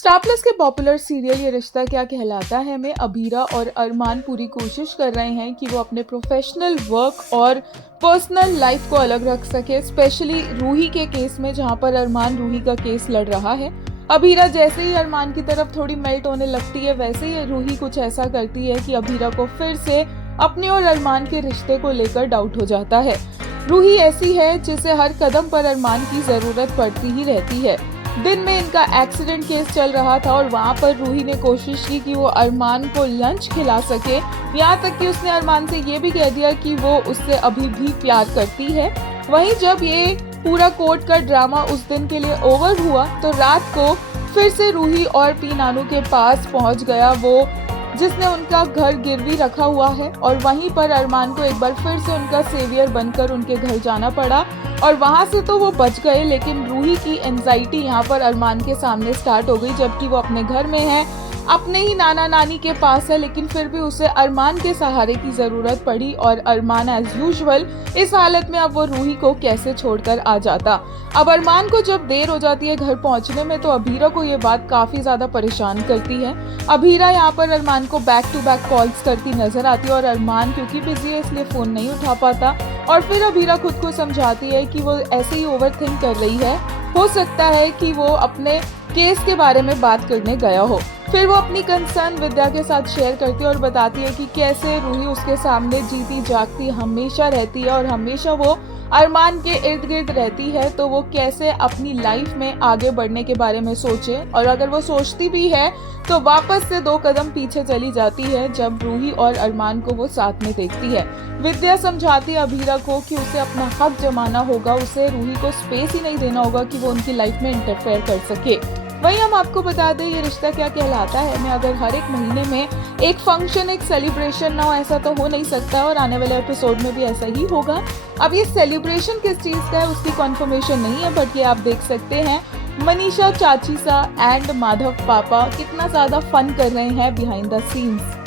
Star plus के popular serial ये रिश्ता क्या कहलाता है में अभीरा और अरमान पूरी कोशिश कर रहे हैं कि वो अपने प्रोफेशनल वर्क और पर्सनल लाइफ को अलग रख सके, स्पेशली रूही के केस में जहां पर अरमान रूही का केस लड़ रहा है। अभीरा जैसे ही अरमान की तरफ थोड़ी मेल्ट होने लगती है, वैसे ही रूही कुछ ऐसा करती है कि अभीरा को फिर से अपने और अरमान के रिश्ते को लेकर डाउट हो जाता है। रूही ऐसी है जिसे हर कदम पर अरमान की जरूरत पड़ती ही रहती है। दिन में इनका एक्सीडेंट केस चल रहा था और वहाँ पर रूही ने कोशिश की कि वो अरमान को लंच खिला सके, यहाँ तक कि उसने अरमान से ये भी कह दिया कि वो उससे अभी भी प्यार करती है। वहीं जब ये पूरा कोर्ट का ड्रामा उस दिन के लिए ओवर हुआ तो रात को फिर से रूही और पी नानू के पास पहुंच गया वो, जिसने उनका घर गिरवी रखा हुआ है, और वहीं पर अरमान को एक बार फिर से उनका सेवियर बनकर उनके घर जाना पड़ा और वहां से तो वो बच गए, लेकिन रूही की एंजाइटी यहाँ पर अरमान के सामने स्टार्ट हो गई। जबकि वो अपने घर में है, अपने ही नाना नानी के पास है, लेकिन फिर भी उसे अरमान के सहारे की जरूरत पड़ी और अरमान एज यूजुअल इस हालत में अब वो रूही को कैसे छोड़कर आ जाता। अब अरमान को जब देर हो जाती है घर पहुंचने में तो अभीरा को ये बात काफी ज्यादा परेशान करती है। अभीरा यहाँ पर अरमान को बैक टू बैक कॉल्स करती नजर आती है और अरमान क्योंकि बिजी है इसलिए फोन नहीं उठा पाता, और फिर अभीरा खुद को समझाती है कि वो ऐसे ही ओवर थिंक कर रही है, हो सकता है कि वो अपने केस के बारे में बात करने गया हो। फिर वो अपनी कंसर्न विद्या के साथ शेयर करती है और बताती है कि कैसे रूही उसके सामने जीती जागती हमेशा रहती है और हमेशा वो अरमान के इर्द गिर्द रहती है, तो वो कैसे अपनी लाइफ में आगे बढ़ने के बारे में सोचे, और अगर वो सोचती भी है तो वापस से 2 कदम पीछे चली जाती है जब रूही और अरमान को वो साथ में देखती है। विद्या समझाती है अभीरा को कि उसे अपना हक जमाना होगा, उसे रूही को स्पेस ही नहीं देना होगा कि वो उनकी लाइफ में इंटरफेयर कर सके। वहीं हम आपको बता दें ये रिश्ता क्या कहलाता है में अगर हर एक महीने में एक फंक्शन, एक सेलिब्रेशन ना हो, ऐसा तो हो नहीं सकता और आने वाले एपिसोड में भी ऐसा ही होगा। अब ये सेलिब्रेशन किस चीज का है उसकी कंफर्मेशन नहीं है, बट ये आप देख सकते हैं मनीषा चाची सा एंड माधव पापा कितना ज्यादा फन कर रहे हैं बिहाइंड द सीन्स।